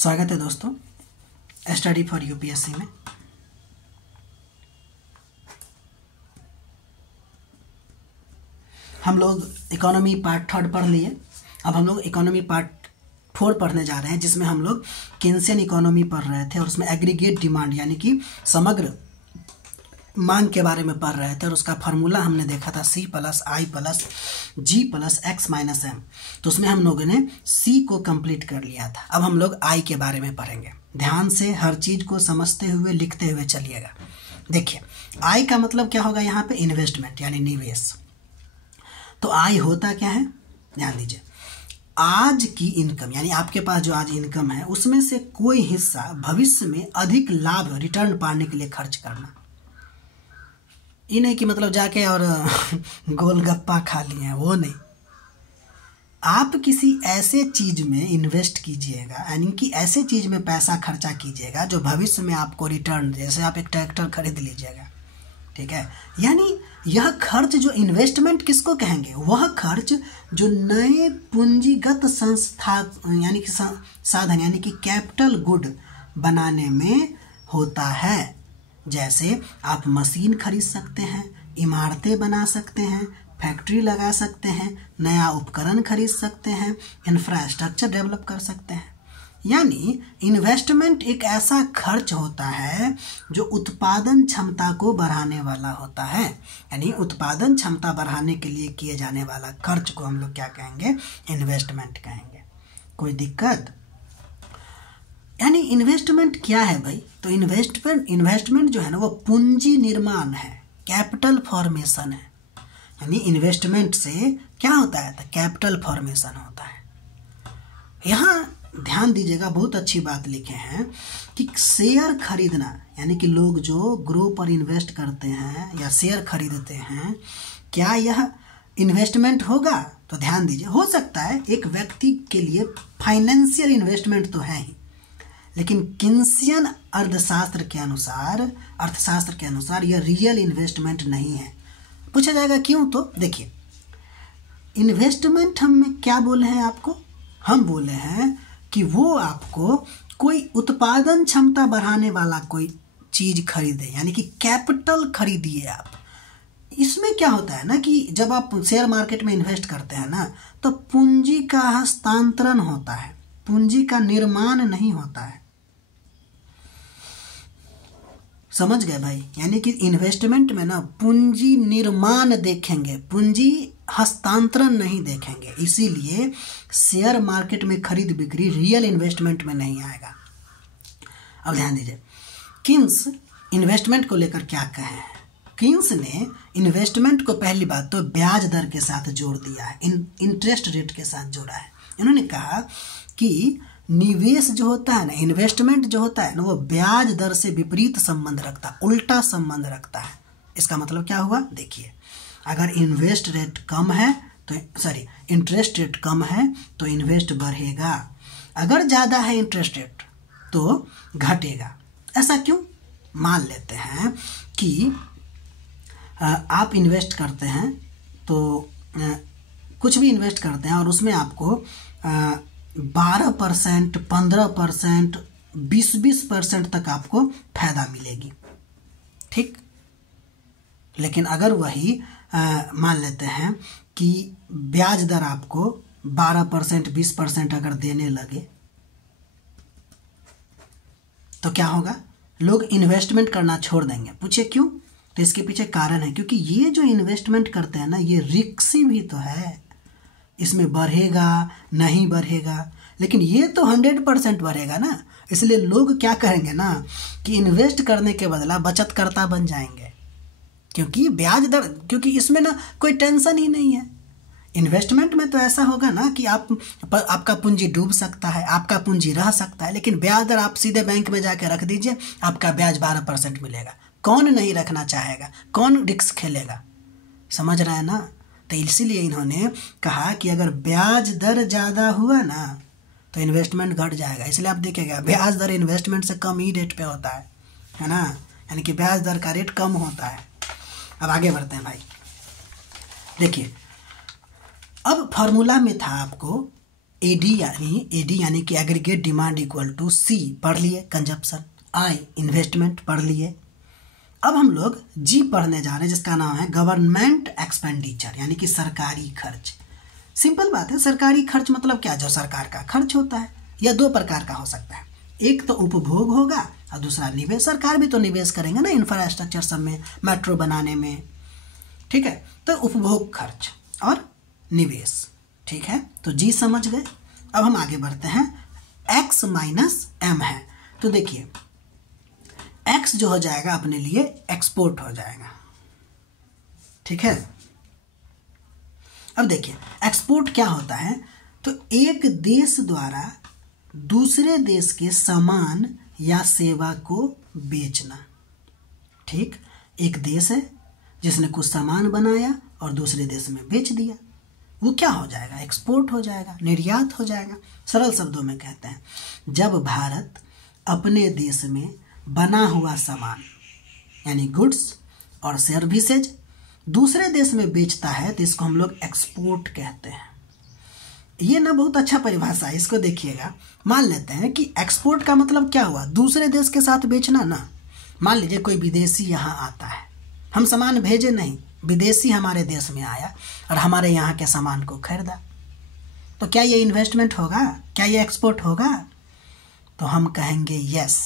स्वागत है दोस्तों स्टडी फॉर यूपीएससी में। हम लोग इकोनॉमी पार्ट 3 पढ़ लिए। अब हम लोग इकोनॉमी पार्ट 4 पढ़ने जा रहे हैं, जिसमें हम लोग केन्सियन इकोनॉमी पढ़ रहे थे और उसमें एग्रीगेट डिमांड यानी कि समग्र मांग के बारे में पढ़ रहे थे और उसका फार्मूला हमने देखा था C + I + G + X - M। तो उसमें हम लोगों ने C को कंप्लीट कर लिया था। अब हम लोग I के बारे में पढ़ेंगे। ध्यान से हर चीज़ को समझते हुए लिखते हुए चलिएगा। देखिए I का मतलब क्या होगा, यहाँ पे इन्वेस्टमेंट यानी निवेश। तो I होता क्या है, ध्यान दीजिए। आज की इनकम यानी आपके पास जो आज इनकम है उसमें से कोई हिस्सा भविष्य में अधिक लाभ रिटर्न पाने के लिए खर्च करना। ये नहीं कि मतलब जाके और गोलगप्पा खा लिए हैं, वो नहीं। आप किसी ऐसे चीज में इन्वेस्ट कीजिएगा, यानी कि ऐसे चीज में पैसा खर्चा कीजिएगा जो भविष्य में आपको रिटर्न, जैसे आप एक ट्रैक्टर खरीद लीजिएगा, ठीक है। यानी यह खर्च जो इन्वेस्टमेंट किसको कहेंगे, वह खर्च जो नए पूंजीगत संस्था यानी कि साधन यानी कि कैपिटल गुड बनाने में होता है। जैसे आप मशीन खरीद सकते हैं, इमारतें बना सकते हैं, फैक्ट्री लगा सकते हैं, नया उपकरण खरीद सकते हैं, इंफ्रास्ट्रक्चर डेवलप कर सकते हैं। यानी इन्वेस्टमेंट एक ऐसा खर्च होता है जो उत्पादन क्षमता को बढ़ाने वाला होता है। यानी उत्पादन क्षमता बढ़ाने के लिए किए जाने वाला खर्च को हम लोग क्या कहेंगे, इन्वेस्टमेंट कहेंगे। कोई दिक्कत? यानी इन्वेस्टमेंट क्या है भाई, तो इन्वेस्टमेंट जो है ना वो पूंजी निर्माण है, कैपिटल फॉर्मेशन है। यानी इन्वेस्टमेंट से क्या होता है, तो कैपिटल फॉर्मेशन होता है। यहाँ ध्यान दीजिएगा, बहुत अच्छी बात लिखे हैं कि शेयर खरीदना यानी कि लोग जो ग्रो पर इन्वेस्ट करते हैं या शेयर खरीदते हैं, क्या यह इन्वेस्टमेंट होगा? तो ध्यान दीजिए, हो सकता है एक व्यक्ति के लिए फाइनेंशियल इन्वेस्टमेंट तो है ही, लेकिन केन्सियन अर्थशास्त्र के अनुसार यह रियल इन्वेस्टमेंट नहीं है। पूछा जाएगा क्यों? तो देखिए, इन्वेस्टमेंट हम क्या बोले हैं आपको, हम बोले हैं कि वो आपको कोई उत्पादन क्षमता बढ़ाने वाला कोई चीज खरीदे, यानी कि कैपिटल खरीदिए आप। इसमें क्या होता है ना कि जब आप शेयर मार्केट में इन्वेस्ट करते हैं ना, तो पूंजी का हस्तांतरण होता है, पूंजी का निर्माण नहीं होता है। समझ गए भाई? यानी कि इन्वेस्टमेंट में ना पूंजी निर्माण देखेंगे, पूंजी हस्तांतरण नहीं देखेंगे। इसीलिए शेयर मार्केट में खरीद बिक्री रियल इन्वेस्टमेंट में नहीं आएगा। अब ध्यान दीजिए, किन्स इन्वेस्टमेंट को लेकर क्या कहे हैं। किन्स ने इन्वेस्टमेंट को पहली बात तो ब्याज दर के साथ जोड़ दिया है, इंटरेस्ट रेट के साथ जोड़ा है। इन्होंने कहा कि निवेश जो होता है ना, इन्वेस्टमेंट जो होता है ना, वो ब्याज दर से विपरीत संबंध रखता है, उल्टा संबंध रखता है। इसका मतलब क्या हुआ, देखिए, अगर इंटरेस्ट रेट कम है तो इन्वेस्ट बढ़ेगा, अगर ज़्यादा है इंटरेस्ट रेट तो घटेगा। ऐसा क्यों? मान लेते हैं कि आप इन्वेस्ट करते हैं, तो कुछ भी इन्वेस्ट करते हैं और उसमें आपको 12%, 15%, 20% तक आपको फायदा मिलेगी, ठीक। लेकिन अगर वही मान लेते हैं कि ब्याज दर आपको 12%, 20% अगर देने लगे तो क्या होगा, लोग इन्वेस्टमेंट करना छोड़ देंगे। पूछे क्यों? तो इसके पीछे कारण है, क्योंकि ये जो इन्वेस्टमेंट करते हैं ना, ये रिस्की भी तो है। इसमें बढ़ेगा नहीं बढ़ेगा, लेकिन ये तो 100% बढ़ेगा ना। इसलिए लोग क्या करेंगे ना कि इन्वेस्ट करने के बदला बचतकर्ता बन जाएंगे, क्योंकि ब्याज दर, क्योंकि इसमें ना कोई टेंशन ही नहीं है। इन्वेस्टमेंट में तो ऐसा होगा ना कि आपका पूंजी डूब सकता है, आपका पूंजी रह सकता है, लेकिन ब्याज दर आप सीधे बैंक में जाके रख दीजिए, आपका ब्याज 12% मिलेगा। कौन नहीं रखना चाहेगा, कौन रिस्क खेलेगा? समझ रहा है ना? तो इसीलिए इन्होंने कहा कि अगर ब्याज दर ज़्यादा हुआ ना तो इन्वेस्टमेंट घट जाएगा। इसलिए आप देखिएगा, ब्याज दर इन्वेस्टमेंट से कम ही रेट पे होता है ना, यानी कि ब्याज दर का रेट कम होता है। अब आगे बढ़ते हैं भाई। देखिए, अब फॉर्मूला में था आपको एडी यानी कि एग्रीगेट डिमांड इक्वल टू सी पढ़ लिए कंजप्शन, आई इन्वेस्टमेंट पढ़ लिए। अब हम लोग जी पढ़ने जा रहे हैं जिसका नाम है गवर्नमेंट एक्सपेंडिचर यानी कि सरकारी खर्च। सिंपल बात है, सरकारी खर्च मतलब क्या, जो सरकार का खर्च होता है। यह दो प्रकार का हो सकता है, एक तो उपभोग होगा और दूसरा निवेश। सरकार भी तो निवेश करेंगे ना इंफ्रास्ट्रक्चर सब में, मेट्रो बनाने में, ठीक है। तो उपभोग खर्च और निवेश, ठीक है। तो जी समझ गए। अब हम आगे बढ़ते हैं, एक्स माइनस एम है। तो देखिए एक्स जो हो जाएगा अपने लिए एक्सपोर्ट हो जाएगा, ठीक है। अब देखिए एक्सपोर्ट क्या होता है, तो एक देश द्वारा दूसरे देश के सामान या सेवा को बेचना, ठीक। एक देश है जिसने कुछ सामान बनाया और दूसरे देश में बेच दिया, वो क्या हो जाएगा, एक्सपोर्ट हो जाएगा, निर्यात हो जाएगा। सरल शब्दों में कहते हैं, जब भारत अपने देश में बना हुआ सामान यानी गुड्स और सर्विसेज दूसरे देश में बेचता है तो इसको हम लोग एक्सपोर्ट कहते हैं। ये ना बहुत अच्छा परिभाषा है, इसको देखिएगा। मान लेते हैं कि एक्सपोर्ट का मतलब क्या हुआ, दूसरे देश के साथ बेचना ना। मान लीजिए कोई विदेशी यहाँ आता है, हम सामान भेजे नहीं, विदेशी हमारे देश में आया और हमारे यहाँ के सामान को खरीदा, तो क्या ये इन्वेस्टमेंट होगा, क्या ये एक्सपोर्ट होगा? तो हम कहेंगे यस।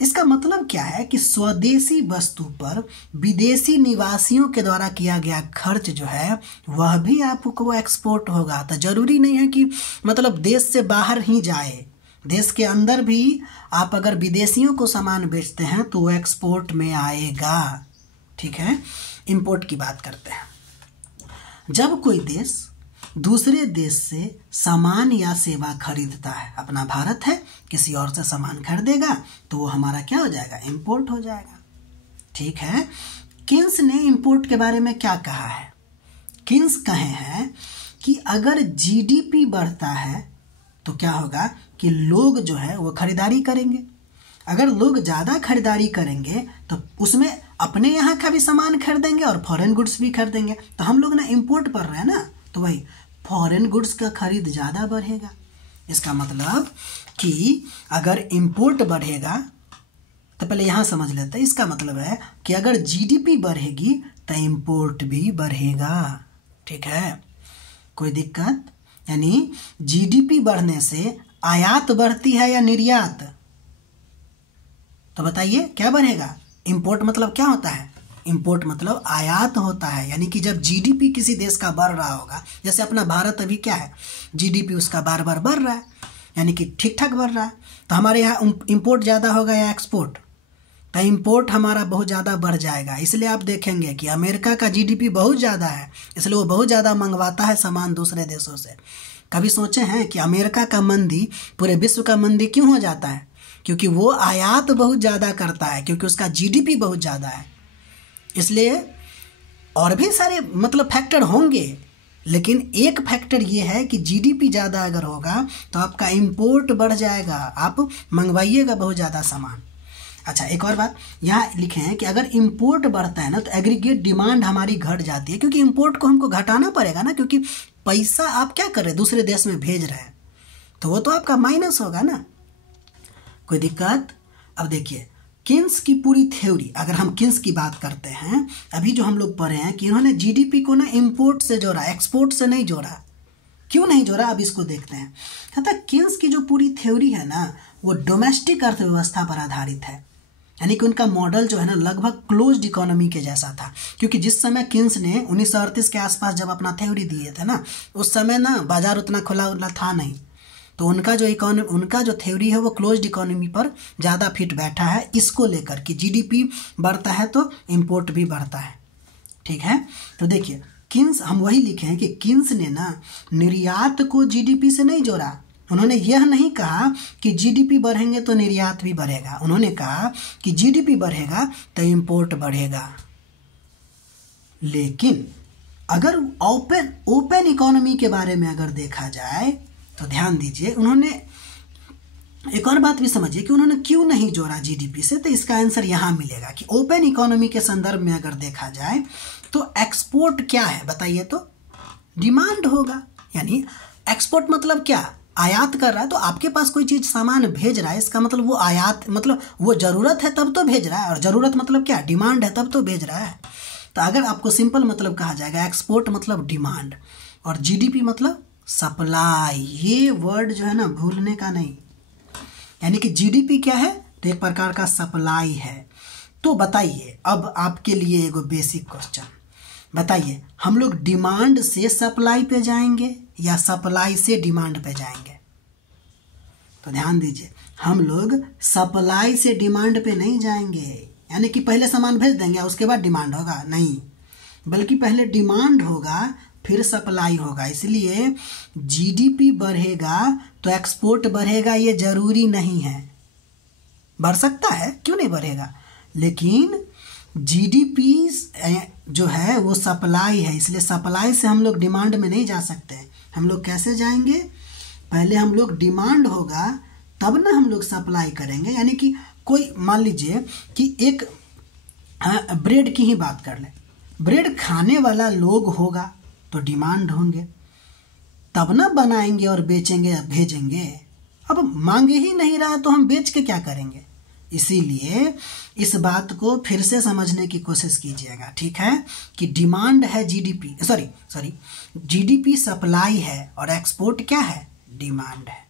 इसका मतलब क्या है कि स्वदेशी वस्तु पर विदेशी निवासियों के द्वारा किया गया खर्च जो है वह भी आपको एक्सपोर्ट होगा। तो जरूरी नहीं है कि मतलब देश से बाहर ही जाए, देश के अंदर भी आप अगर विदेशियों को सामान बेचते हैं तो वो एक्सपोर्ट में आएगा, ठीक है। इंपोर्ट की बात करते हैं, जब कोई देश दूसरे देश से सामान या सेवा खरीदता है, अपना भारत है किसी और से सामान खरीदेगा तो वो हमारा क्या हो जाएगा, इंपोर्ट हो जाएगा, ठीक है। किन्स ने इंपोर्ट के बारे में क्या कहा है, किन्स कहे हैं कि अगर जीडीपी बढ़ता है तो क्या होगा कि लोग जो है वो खरीदारी करेंगे। अगर लोग ज़्यादा खरीदारी करेंगे तो उसमें अपने यहाँ का भी सामान खरीदेंगे और फॉरेन गुड्स भी खरीदेंगे। तो हम लोग ना इंपोर्ट कर रहे हैं ना, तो वही फॉरेन गुड्स का खरीद ज़्यादा बढ़ेगा। इसका मतलब कि अगर इंपोर्ट बढ़ेगा तो पहले यहाँ समझ लेते हैं, इसका मतलब है कि अगर जीडीपी बढ़ेगी तो इंपोर्ट भी बढ़ेगा, ठीक है। कोई दिक्कत? यानी जीडीपी बढ़ने से आयात बढ़ती है या निर्यात? तो बताइए क्या बढ़ेगा? इंपोर्ट मतलब क्या होता है? इंपोर्ट मतलब आयात होता है। यानी कि जब जीडीपी किसी देश का बढ़ रहा होगा, जैसे अपना भारत अभी क्या है, जीडीपी उसका बार बार बढ़ रहा है, यानी कि ठीक ठाक बढ़ रहा है, तो हमारे यहाँ इंपोर्ट ज़्यादा होगा या एक्सपोर्ट? तो इंपोर्ट हमारा बहुत ज़्यादा बढ़ जाएगा। इसलिए आप देखेंगे कि अमेरिका का जीडीपी बहुत ज़्यादा है, इसलिए वो बहुत ज़्यादा मंगवाता है सामान दूसरे देशों से। कभी सोचे हैं कि अमेरिका का मंदी पूरे विश्व का मंदी क्यों हो जाता है? क्योंकि वो आयात बहुत ज़्यादा करता है, क्योंकि उसका जीडीपी बहुत ज़्यादा है। इसलिए और भी सारे मतलब फैक्टर होंगे, लेकिन एक फैक्टर ये है कि जीडीपी ज़्यादा अगर होगा तो आपका इंपोर्ट बढ़ जाएगा, आप मंगवाइएगा बहुत ज़्यादा सामान। अच्छा, एक और बात यहाँ लिखे हैं कि अगर इंपोर्ट बढ़ता है ना तो एग्रीगेट डिमांड हमारी घट जाती है, क्योंकि इंपोर्ट को हमको घटाना पड़ेगा ना, क्योंकि पैसा आप क्या कर रहे हैं, दूसरे देश में भेज रहे हैं, तो वो तो आपका माइनस होगा ना। कोई दिक्कत? अब देखिए किन्स की पूरी थ्योरी, अगर हम किन्स की बात करते हैं, अभी जो हम लोग पढ़े हैं कि इन्होंने जीडीपी को ना इंपोर्ट से जोड़ा, एक्सपोर्ट से नहीं जोड़ा। क्यों नहीं जोड़ा, अब इसको देखते हैं। कहता है किन्स की जो पूरी थ्योरी है ना वो डोमेस्टिक अर्थव्यवस्था पर आधारित है, यानी कि उनका मॉडल जो है ना लगभग क्लोज्ड इकोनॉमी के जैसा था। क्योंकि जिस समय किन्स ने 1938 के आसपास जब अपना थ्योरी दिए थे ना, उस समय ना बाजार उतना खुला था नहीं, तो उनका जो थ्योरी है वो क्लोज्ड इकोनॉमी पर ज़्यादा फिट बैठा है, इसको लेकर कि जीडीपी बढ़ता है तो इंपोर्ट भी बढ़ता है, ठीक है। तो देखिए किन्स, हम वही लिखे हैं कि किन्स ने ना निर्यात को जीडीपी से नहीं जोड़ा। उन्होंने यह नहीं कहा कि जीडीपी बढ़ेंगे तो निर्यात भी बढ़ेगा, उन्होंने कहा कि जीडीपी बढ़ेगा तो इंपोर्ट बढ़ेगा। लेकिन अगर ओपन इकोनॉमी के बारे में अगर देखा जाए तो ध्यान दीजिए, उन्होंने एक और बात भी समझिए कि उन्होंने क्यों नहीं जोड़ा जीडीपी से। तो इसका आंसर यहाँ मिलेगा कि ओपन इकोनॉमी के संदर्भ में अगर देखा जाए तो एक्सपोर्ट क्या है बताइए, तो डिमांड होगा। यानी एक्सपोर्ट मतलब क्या, आयात कर रहा है, तो आपके पास कोई चीज़ सामान भेज रहा है, इसका मतलब वो आयात मतलब वो ज़रूरत है तब तो भेज रहा है, और ज़रूरत मतलब क्या, डिमांड है तब तो भेज रहा है। तो अगर आपको सिंपल मतलब कहा जाएगा, एक्सपोर्ट मतलब डिमांड और जीडीपी मतलब सप्लाई। ये वर्ड जो है ना भूलने का नहीं, यानी कि जीडीपी क्या है, तो एक प्रकार का सप्लाई है। तो बताइए अब आपके लिए एगो बेसिक क्वेश्चन, बताइए हम लोग डिमांड से सप्लाई पे जाएंगे या सप्लाई से डिमांड पे जाएंगे? तो ध्यान दीजिए, हम लोग सप्लाई से डिमांड पे नहीं जाएंगे, यानी कि पहले सामान भेज देंगे उसके बाद डिमांड होगा, नहीं, बल्कि पहले डिमांड होगा फिर सप्लाई होगा। इसलिए जीडीपी बढ़ेगा तो एक्सपोर्ट बढ़ेगा, ये जरूरी नहीं है, बढ़ सकता है, क्यों नहीं बढ़ेगा, लेकिन जीडीपी जो है वो सप्लाई है, इसलिए सप्लाई से हम लोग डिमांड में नहीं जा सकते। हम लोग कैसे जाएंगे, पहले हम लोग डिमांड होगा तब ना हम लोग सप्लाई करेंगे। यानी कि कोई मान लीजिए कि एक ब्रेड की ही बात कर ले, ब्रेड खाने वाला लोग होगा तो डिमांड होंगे, तब ना बनाएंगे और बेचेंगे या भेजेंगे। अब मांगे ही नहीं रहा तो हम बेच के क्या करेंगे? इसीलिए इस बात को फिर से समझने की कोशिश कीजिएगा, ठीक है, कि डिमांड है जीडीपी, सॉरी जीडीपी सप्लाई है और एक्सपोर्ट क्या है, डिमांड है।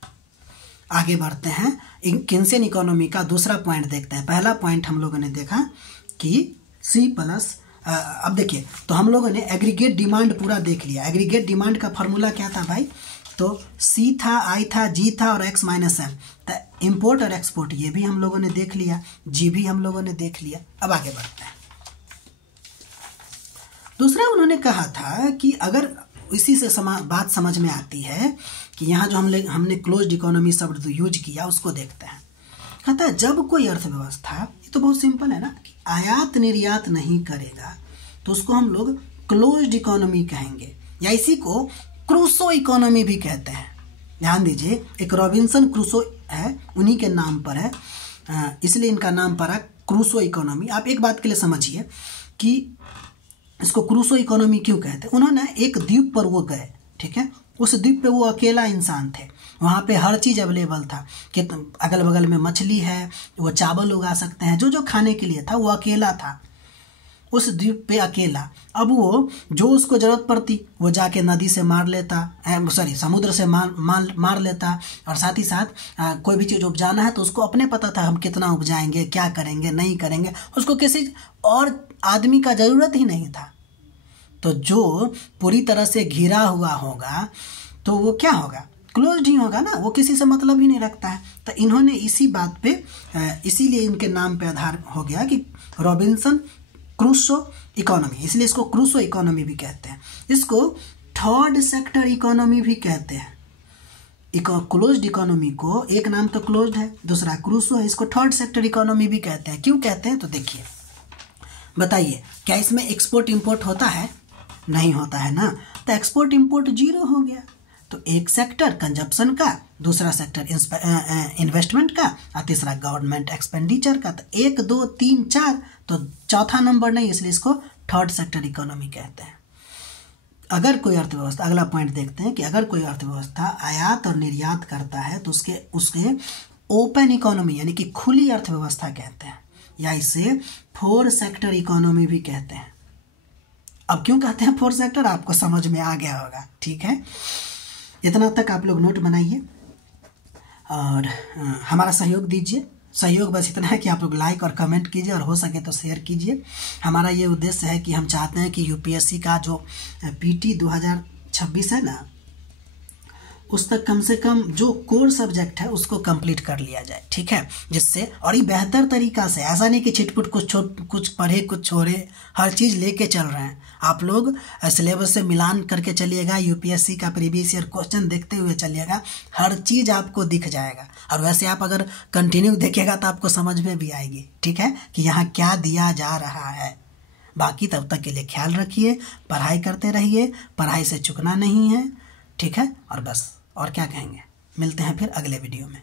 आगे बढ़ते हैं, केन्सियन इकोनॉमी का दूसरा पॉइंट देखते हैं। पहला पॉइंट हम लोगों ने देखा कि सी प्लस, अब देखिए तो हम लोगों ने एग्रीगेट डिमांड पूरा देख लिया। एग्रीगेट डिमांड का फॉर्मूला क्या था भाई, तो सी था, आई था, जी था और एक्स माइनस एम। तो इम्पोर्ट और एक्सपोर्ट ये भी हम लोगों ने देख लिया, जी भी हम लोगों ने देख लिया। अब आगे बढ़ते हैं। दूसरा उन्होंने कहा था कि अगर इसी से बात समझ में आती है कि यहाँ जो हमने क्लोज्ड इकोनॉमी शब्द यूज किया उसको देखते हैं। कहता है जब कोई अर्थव्यवस्था, ये तो बहुत सिंपल है ना, कि आयात निर्यात नहीं करेगा तो उसको हम लोग क्लोज्ड इकोनॉमी कहेंगे, या इसी को क्रूसो इकोनॉमी भी कहते हैं। ध्यान दीजिए, एक रॉबिन्सन क्रूसो है, उन्हीं के नाम पर है, इसलिए इनका नाम पड़ा क्रूसो इकोनॉमी। आप एक बात के लिए समझिए कि इसको क्रूसो इकोनॉमी क्यों कहते हैं। उन्होंने एक द्वीप पर वो गए, ठीक है, उस द्वीप पे वो अकेला इंसान थे, वहाँ पे हर चीज़ अवेलेबल था कि अगल बगल में मछली है, वो चावल उगा सकते हैं, जो जो खाने के लिए था, वो अकेला था उस द्वीप पे अकेला। अब वो जो उसको ज़रूरत पड़ती वो जाके नदी से मार लेता, समुद्र से मार लेता, और साथ ही साथ कोई भी चीज़ उपजाना है तो उसको अपने पता था हम कितना उपजाएंगे, क्या करेंगे, नहीं करेंगे, उसको किसी और आदमी का ज़रूरत ही नहीं था। तो जो पूरी तरह से घिरा हुआ होगा तो वो क्या होगा, क्लोज्ड ही होगा ना, वो किसी से मतलब ही नहीं रखता है। तो इन्होंने इसी बात पे, इसीलिए इनके नाम पे आधार हो गया कि रॉबिन्सन क्रूसो इकोनॉमी, इसलिए इसको क्रूसो इकोनॉमी भी कहते हैं। इसको थर्ड सेक्टर इकोनॉमी भी कहते हैं। क्लोज्ड इकोनॉमी को, एक नाम तो क्लोज्ड है, दूसरा क्रूसो है, इसको थर्ड सेक्टर इकोनॉमी भी कहते हैं। क्यों कहते हैं, तो देखिए, बताइए क्या इसमें एक्सपोर्ट इंपोर्ट होता है, नहीं होता है ना, तो एक्सपोर्ट इंपोर्ट जीरो हो गया। तो एक सेक्टर कंजप्शन का, दूसरा सेक्टर इन्वेस्टमेंट का, और तीसरा गवर्नमेंट एक्सपेंडिचर का। तो 1 2 3 4, तो चौथा नंबर नहीं, इसलिए इसको थर्ड सेक्टर इकोनॉमी कहते हैं। अगर कोई अर्थव्यवस्था, अगला पॉइंट देखते हैं कि अगर कोई अर्थव्यवस्था आयात और निर्यात करता है तो उसके ओपन इकोनॉमी यानी कि खुली अर्थव्यवस्था कहते हैं, या इसे फोर सेक्टर इकोनॉमी भी कहते हैं। अब क्यों कहते हैं फोर सेक्टर, आपको समझ में आ गया होगा, ठीक है। इतना तक आप लोग नोट बनाइए और हमारा सहयोग दीजिए। सहयोग बस इतना है कि आप लोग लाइक और कमेंट कीजिए और हो सके तो शेयर कीजिए। हमारा ये उद्देश्य है कि हम चाहते हैं कि यूपीएससी का जो पीटी 2026 है ना, उस तक कम से कम जो कोर सब्जेक्ट है उसको कंप्लीट कर लिया जाए, ठीक है, जिससे, और ये बेहतर तरीका से, ऐसा नहीं कि छिटपुट कुछ पढ़े कुछ छोड़े, हर चीज़ लेके चल रहे हैं। आप लोग सिलेबस से मिलान करके चलिएगा, यूपीएससी का प्रीवियस ईयर क्वेश्चन देखते हुए चलिएगा, हर चीज़ आपको दिख जाएगा। और वैसे आप अगर कंटिन्यू देखिएगा तो आपको समझ में भी आएगी, ठीक है, कि यहाँ क्या दिया जा रहा है। बाकी तब तक के लिए ख्याल रखिए, पढ़ाई करते रहिए, पढ़ाई से चूकना नहीं है, ठीक है, और बस, और क्या कहेंगे। मिलते हैं फिर अगले वीडियो में।